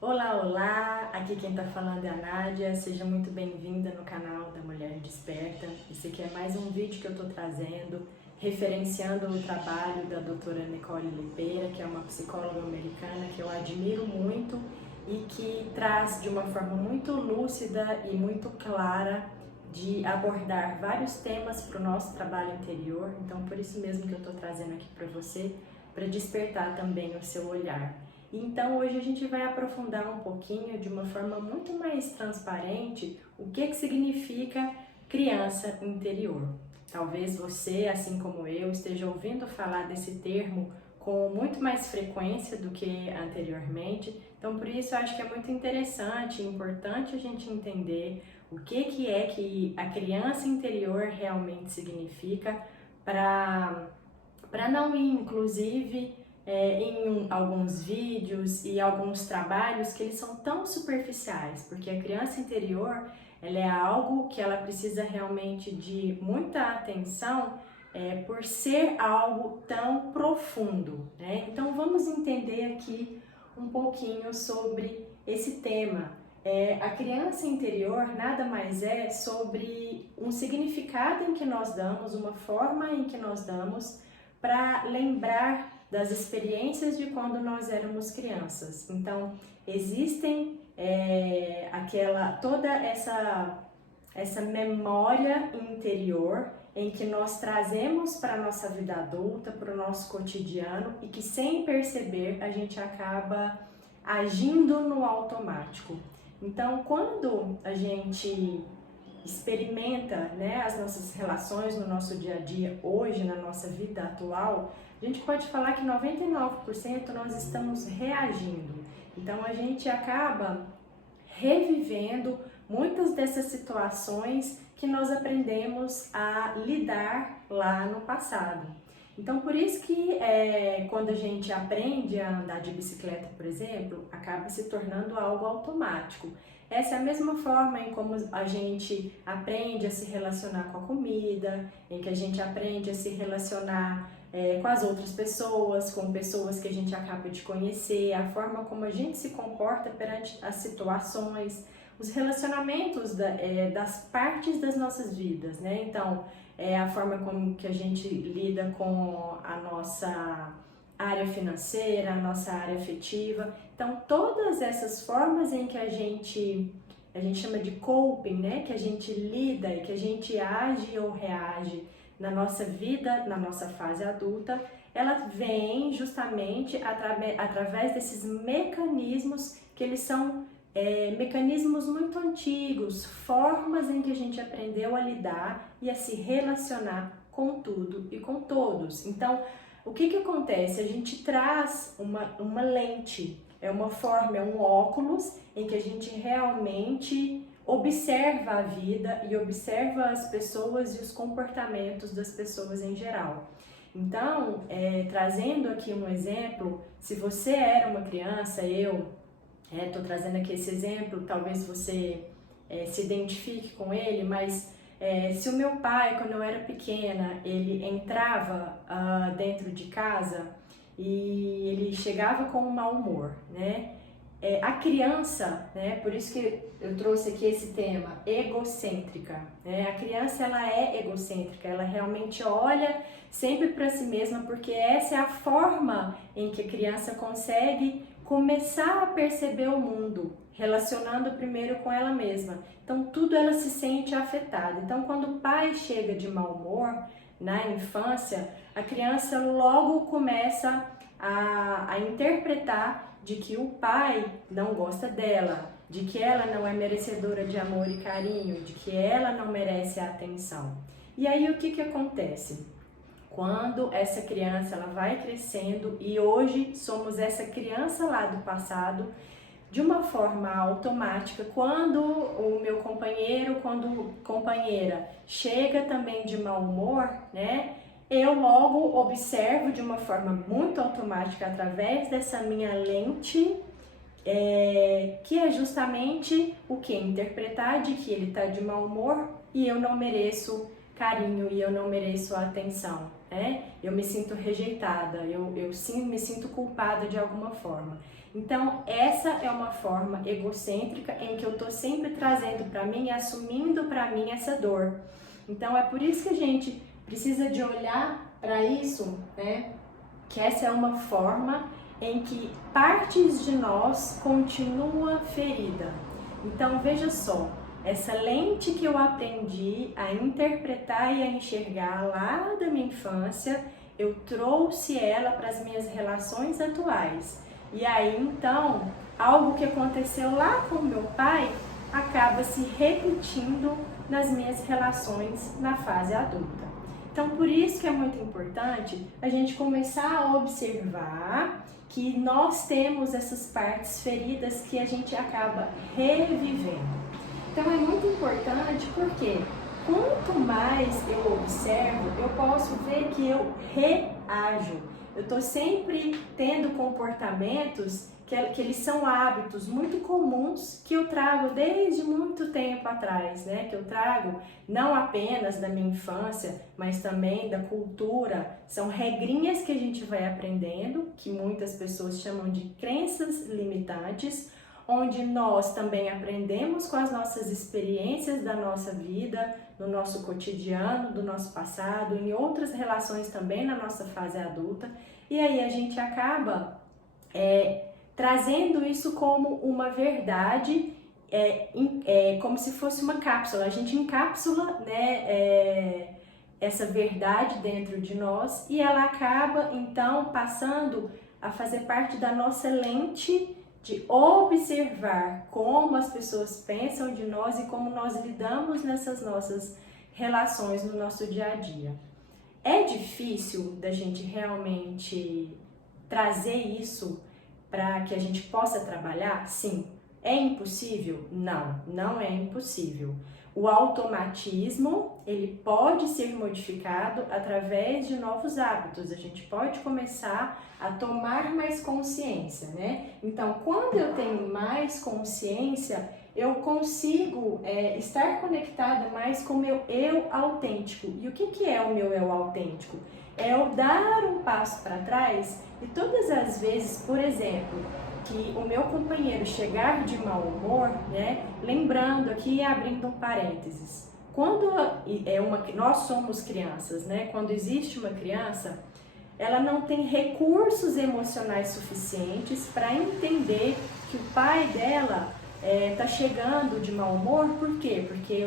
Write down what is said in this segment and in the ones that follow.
Olá, olá! Aqui quem tá falando é a Nádia. Seja muito bem-vinda no canal da Mulher Desperta. Esse aqui é mais um vídeo que eu tô trazendo, referenciando o trabalho da doutora Nicole Lepeira, que é uma psicóloga americana que eu admiro muito e que traz de uma forma muito lúcida e muito clara de abordar vários temas para o nosso trabalho interior. Então, por isso mesmo que eu tô trazendo aqui para você, para despertar também o seu olhar. Então hoje a gente vai aprofundar um pouquinho de uma forma muito mais transparente o que significa criança interior. Talvez você, assim como eu, esteja ouvindo falar desse termo com muito mais frequência do que anteriormente. Então por isso eu acho que é muito interessante e importante a gente entender o que é que a criança interior realmente significa para não ir, inclusive, em alguns vídeos e alguns trabalhos que eles são tão superficiais, porque a criança interior ela é algo que ela precisa realmente de muita atenção por ser algo tão profundo, né? Então vamos entender aqui um pouquinho sobre esse tema. A criança interior nada mais é sobre um significado em que nós damos, uma forma em que nós damos para lembrar das experiências de quando nós éramos crianças. Então, existem toda essa memória interior em que nós trazemos para a nossa vida adulta, para o nosso cotidiano e que sem perceber a gente acaba agindo no automático. Então, quando a gente experimenta, né, as nossas relações no nosso dia a dia, hoje, na nossa vida atual, a gente pode falar que 99% nós estamos reagindo. Então a gente acaba revivendo muitas dessas situações que nós aprendemos a lidar lá no passado. Então por isso que quando a gente aprende a andar de bicicleta, por exemplo, acaba se tornando algo automático. Essa é a mesma forma em como a gente aprende a se relacionar com a comida, em que a gente aprende a se relacionar com as outras pessoas, com pessoas que a gente acaba de conhecer, a forma como a gente se comporta perante as situações, os relacionamentos das partes das nossas vidas, né? Então, a forma como que a gente lida com a nossa área financeira, a nossa área afetiva. Então, todas essas formas em que a gente chama de coping, né? Que a gente lida e que a gente age ou reage na nossa vida, na nossa fase adulta, ela vem justamente através desses mecanismos que eles são mecanismos muito antigos, formas em que a gente aprendeu a lidar e a se relacionar com tudo e com todos. Então, o que acontece? A gente traz uma lente, é uma forma, é um óculos em que a gente realmente observa a vida e observa as pessoas e os comportamentos das pessoas em geral. Então, trazendo aqui um exemplo, se você era uma criança, eu estou trazendo aqui esse exemplo, talvez você se identifique com ele, mas se o meu pai, quando eu era pequena, ele entrava dentro de casa e ele chegava com um mau humor, né? A criança, né? Por isso que eu trouxe aqui esse tema, egocêntrica, né? A criança, ela é egocêntrica, ela realmente olha sempre para si mesma, porque essa é a forma em que a criança consegue começar a perceber o mundo, relacionando primeiro com ela mesma. Então, tudo ela se sente afetada. Então, quando o pai chega de mau humor na infância, a criança logo começa a interpretar de que o pai não gosta dela, de que ela não é merecedora de amor e carinho, de que ela não merece a atenção. E aí o que acontece? Quando essa criança ela vai crescendo e hoje somos essa criança lá do passado, de uma forma automática, quando o meu companheiro, quando companheira chega também de mau humor, né? Eu logo observo de uma forma muito automática através dessa minha lente, que é justamente o que? Interpretar de que ele está de mau humor e eu não mereço carinho e eu não mereço atenção, né? Eu me sinto rejeitada, eu sim me sinto culpada de alguma forma. Então, essa é uma forma egocêntrica em que eu estou sempre trazendo para mim e assumindo para mim essa dor. Então, é por isso que a gente precisa de olhar para isso, né? Que essa é uma forma em que partes de nós continua ferida. Então, veja só, essa lente que eu aprendi a interpretar e a enxergar lá da minha infância, eu trouxe ela para as minhas relações atuais. E aí, então, algo que aconteceu lá com meu pai acaba se repetindo nas minhas relações na fase adulta. Então, por isso que é muito importante a gente começar a observar que nós temos essas partes feridas que a gente acaba revivendo. Então, é muito importante porque quanto mais eu observo, eu posso ver que eu reajo. Eu estou sempre tendo comportamentos que eles são hábitos muito comuns que eu trago desde muito tempo atrás, né? Que eu trago não apenas da minha infância, mas também da cultura. São regrinhas que a gente vai aprendendo, que muitas pessoas chamam de crenças limitantes, onde nós também aprendemos com as nossas experiências da nossa vida, no nosso cotidiano, do nosso passado, em outras relações também na nossa fase adulta, e aí a gente acaba trazendo isso como uma verdade, como se fosse uma cápsula. A gente encapsula, né, essa verdade dentro de nós e ela acaba então passando a fazer parte da nossa lente de observar como as pessoas pensam de nós e como nós lidamos nessas nossas relações no nosso dia a dia. É difícil da gente realmente trazer isso para que a gente possa trabalhar? Sim. É impossível? Não, não é impossível. O automatismo, ele pode ser modificado através de novos hábitos. A gente pode começar a tomar mais consciência, né? Então, quando eu tenho mais consciência, eu consigo estar conectada mais com o meu eu autêntico. E o que é o meu eu autêntico? É eu dar um passo para trás e todas as vezes, por exemplo, que o meu companheiro chegar de mau humor, né? Lembrando aqui, abrindo um parênteses, quando nós somos crianças, né? Quando existe uma criança, ela não tem recursos emocionais suficientes para entender que o pai dela tá chegando de mau humor. Por quê? Porque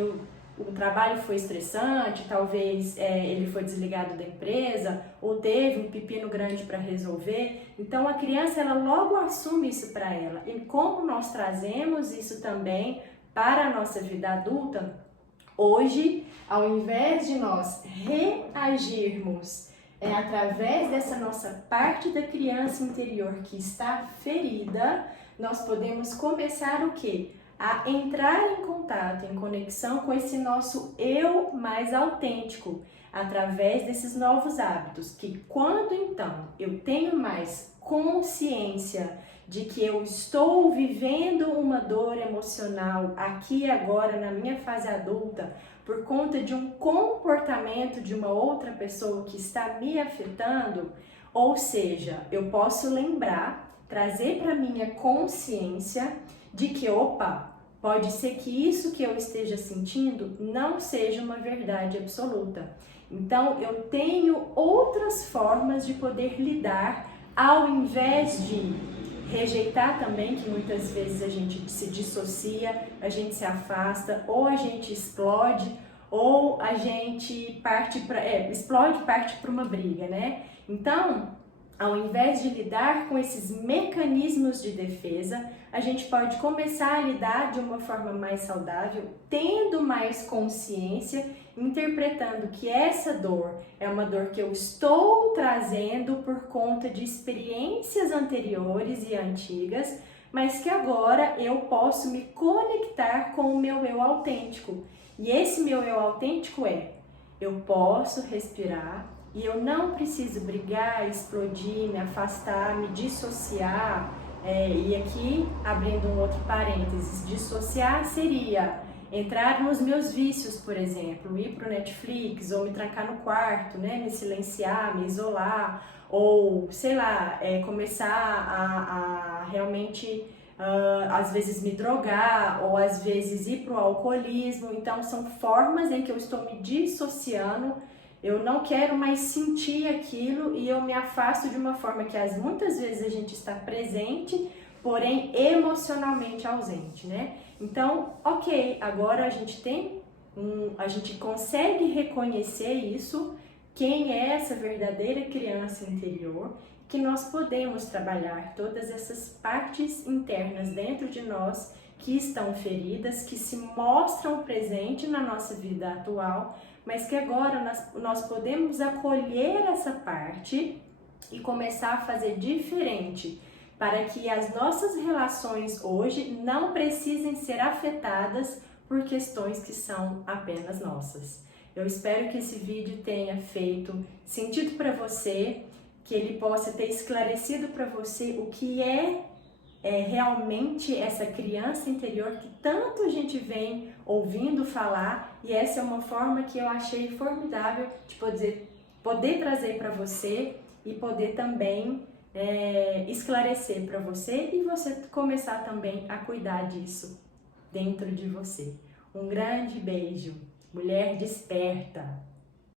o trabalho foi estressante, talvez ele foi desligado da empresa ou teve um pepino grande para resolver. Então a criança ela logo assume isso para ela. E como nós trazemos isso também para a nossa vida adulta, hoje, ao invés de nós reagirmos através dessa nossa parte da criança interior que está ferida, nós podemos começar o quê? A entrar em contato, em conexão com esse nosso eu mais autêntico, através desses novos hábitos, que quando então eu tenho mais consciência de que eu estou vivendo uma dor emocional aqui e agora na minha fase adulta, por conta de um comportamento de uma outra pessoa que está me afetando, ou seja, eu posso lembrar, trazer para minha consciência de que, pode ser que isso que eu esteja sentindo não seja uma verdade absoluta. Então, eu tenho outras formas de poder lidar, ao invés de rejeitar também, que muitas vezes a gente se dissocia, a gente se afasta, ou a gente explode, ou a gente explode e parte para uma briga, né? Então, ao invés de lidar com esses mecanismos de defesa, a gente pode começar a lidar de uma forma mais saudável, tendo mais consciência, interpretando que essa dor é uma dor que eu estou trazendo por conta de experiências anteriores e antigas, mas que agora eu posso me conectar com o meu eu autêntico. E esse meu eu autêntico eu posso respirar, e eu não preciso brigar, explodir, me afastar, me dissociar. E aqui, abrindo um outro parênteses, dissociar seria entrar nos meus vícios, por exemplo, ir para o Netflix, ou me trancar no quarto, né, me silenciar, me isolar, ou, sei lá, começar a a realmente, às vezes, me drogar ou às vezes ir para o alcoolismo. Então, são formas em que eu estou me dissociando, eu não quero mais sentir aquilo e eu me afasto de uma forma que muitas vezes a gente está presente, porém emocionalmente ausente, né? Então, ok, agora a gente consegue reconhecer isso, quem é essa verdadeira criança interior, que nós podemos trabalhar todas essas partes internas dentro de nós que estão feridas, que se mostram presentes na nossa vida atual, mas que agora nós podemos acolher essa parte e começar a fazer diferente, para que as nossas relações hoje não precisem ser afetadas por questões que são apenas nossas. Eu espero que esse vídeo tenha feito sentido para você, que ele possa ter esclarecido para você o que é realmente essa criança interior que tanto a gente vem ouvindo falar, e essa é uma forma que eu achei formidável de poder trazer para você e poder também esclarecer para você e você começar também a cuidar disso dentro de você. Um grande beijo, mulher desperta!